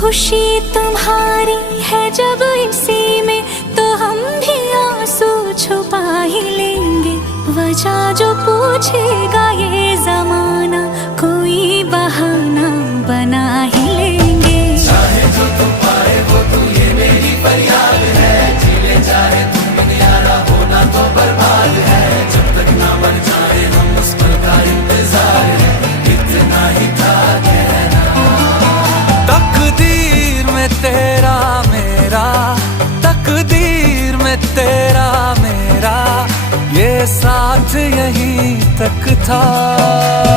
खुशी तुम्हारी है जब इसी में, तो हम भी आंसू छुपा ही लेंगे। वजह जो पूछेगा ये जमाना, कोई बहाना बना ही लेंगे। चाहे जो तुम पाए वो तू, ये मेरी फरियाद है। जीले चाहे तुम बिन यारा, होना तो बर्बाद है। जब तक ना बन जाए हम, उस पल का इंतजार है। इतना ही था कहना। तकदीर में तेरा मेरा, तकदीर में तेरा मेरा, ये साथ यहीं तक था।